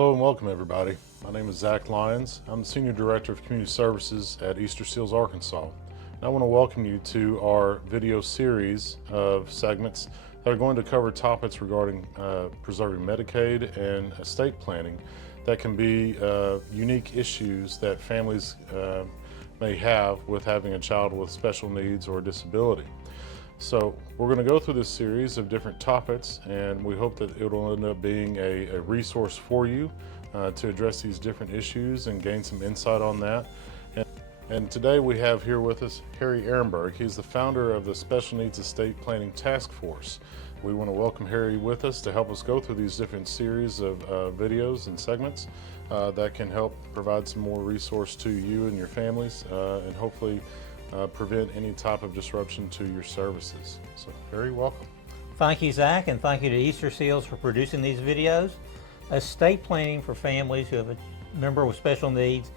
Hello and welcome everybody. My name is Zach Lyons. I'm the Senior Director of Community Services at Easterseals Arkansas. And I want to welcome you to our video series of segments that are going to cover topics regarding preserving Medicaid and estate planning that can be unique issues that families may have with having a child with special needs or disability. So we're going to go through this series of different topics, and we hope that it will end up being a resource for you to address these different issues and gain some insight on that. And today we have here with us Harry Ehrenberg. He's the founder of the Special Needs Estate Planning Taskforce. We want to welcome Harry with us to help us go through these different series of videos and segments that can help provide some more resource to you and your families, and hopefully prevent any type of disruption to your services. So, Harry, welcome. Thank you, Zach, and thank you to Easterseals for producing these videos. Estate planning for families who have a member with special needs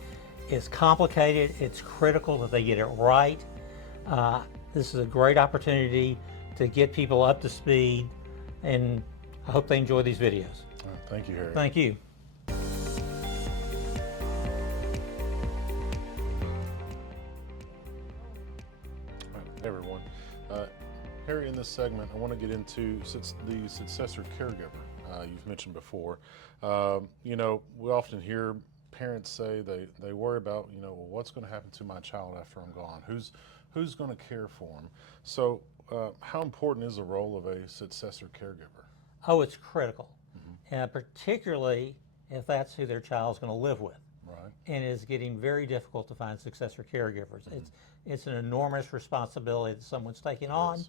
is complicated. It's critical that they get it right. This is a great opportunity to get people up to speed, and I hope they enjoy these videos. Thank you, Harry. Thank you. Hey everyone. Harry, in this segment, I want to get into the successor caregiver you've mentioned before. You know, we often hear parents say they worry about, you know, well, what's going to happen to my child after I'm gone? Who's going to care for them? So how important is the role of a successor caregiver? Oh, it's critical, and particularly if that's who their child's going to live with. Right. And it's getting very difficult to find successor caregivers. It's an enormous responsibility that someone's taking on,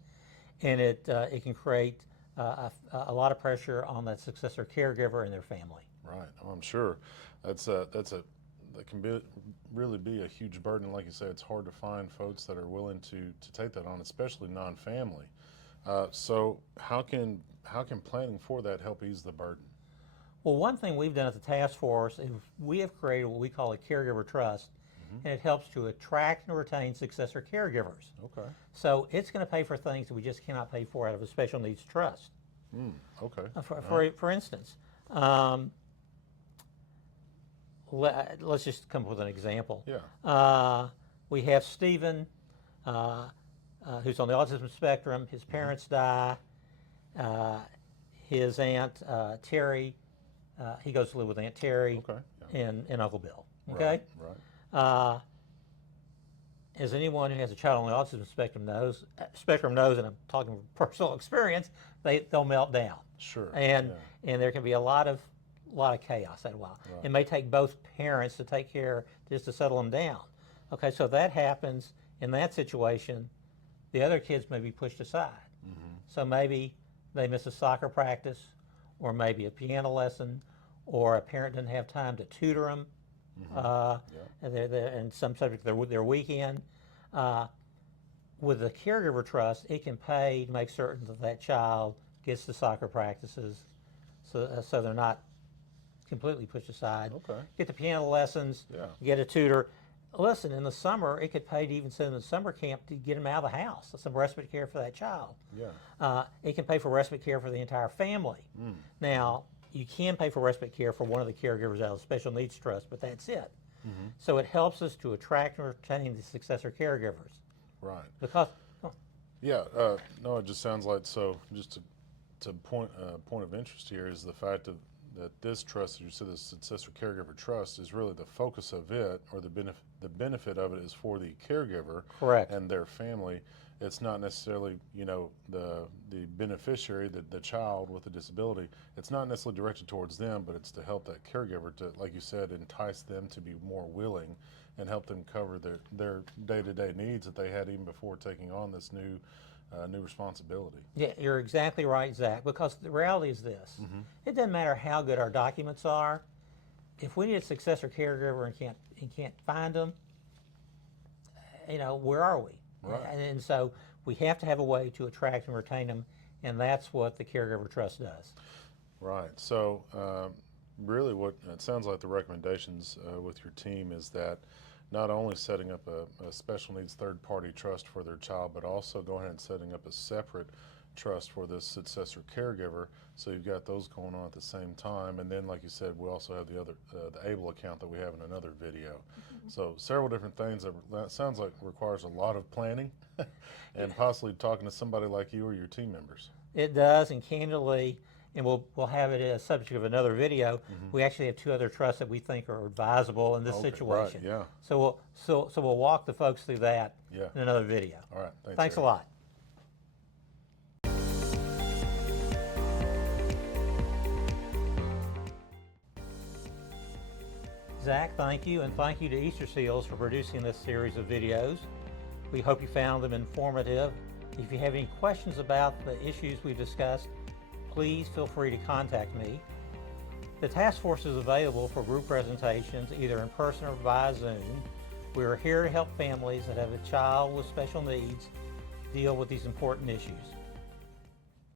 and it can create a lot of pressure on that successor caregiver and their family. Right, I'm sure that can really be a huge burden. Like you say, it's hard to find folks that are willing to take that on, especially non-family. So how can planning for that help ease the burden? Well, one thing we've done at the task force is we have created what we call a caregiver trust, and it helps to attract and retain successor caregivers. Okay. So it's going to pay for things that we just cannot pay for out of a special needs trust. Okay. For instance, let's just come up with an example. Yeah. We have Stephen, who's on the autism spectrum. His parents die. His aunt Terry, he goes to live with Aunt Terry. Okay. Yeah. and Uncle Bill. Okay. Right. As anyone who has a child on the autism spectrum knows, and I'm talking from personal experience, they'll melt down. Sure. And there can be a lot of chaos after a while. Right. It may take both parents to take care, just to settle them down. Okay, so that happens in that situation. The other kids may be pushed aside. So maybe they miss a soccer practice, or maybe a piano lesson, or a parent doesn't have time to tutor them. And some subject their weekend. With the caregiver trust, it can pay to make certain that child gets to soccer practices, so they're not completely pushed aside. Okay. Get the piano lessons. Yeah. Get a tutor. Listen, in the summer, it could pay to even send them to summer camp to get them out of the house. Some respite care for that child. Yeah. It can pay for respite care for the entire family. Now, you can pay for respite care for one of the caregivers out of the Special Needs Trust, but that's it. So it helps us to attract and retain the successor caregivers. Right. Because, Yeah. No, it just sounds like, so just to point of interest here is the fact that this trust, you said the Successor Caregiver Trust, is really the focus of it, or the benefit of it is for the caregiver. Correct. And their family. It's not necessarily, you know, the beneficiary, the child with a disability. It's not necessarily directed towards them, but it's to help that caregiver to, like you said, entice them to be more willing and help them cover their day-to-day needs that they had even before taking on this new responsibility. yeah, you're exactly right, Zach, because the reality is this. It doesn't matter how good our documents are. If we need a successor caregiver and can't find them, you know, where are we? Right. And so we have to have a way to attract and retain them, and that's what the Caregiver Trust does. Right. So really what it sounds like the recommendations with your team is that not only setting up a special needs third-party trust for their child, but also going ahead and setting up a separate trust for this Successor Caregiver. So you've got those going on at the same time. And then, like you said, we also have the other, the ABLE account that we have in another video. So several different things that sounds like requires a lot of planning and possibly talking to somebody like you or your team members. It does, and candidly, and we'll have it as subject of another video. We actually have 2 other trusts that we think are advisable in this situation. Right, yeah. So we'll walk the folks through that Yeah. in another video. All right. Thanks a Harry. lot. Zach, thank you, and thank you to Easterseals for producing this series of videos. We hope you found them informative. If you have any questions about the issues we've discussed, please feel free to contact me. The task force is available for group presentations either in person or via Zoom. We are here to help families that have a child with special needs deal with these important issues.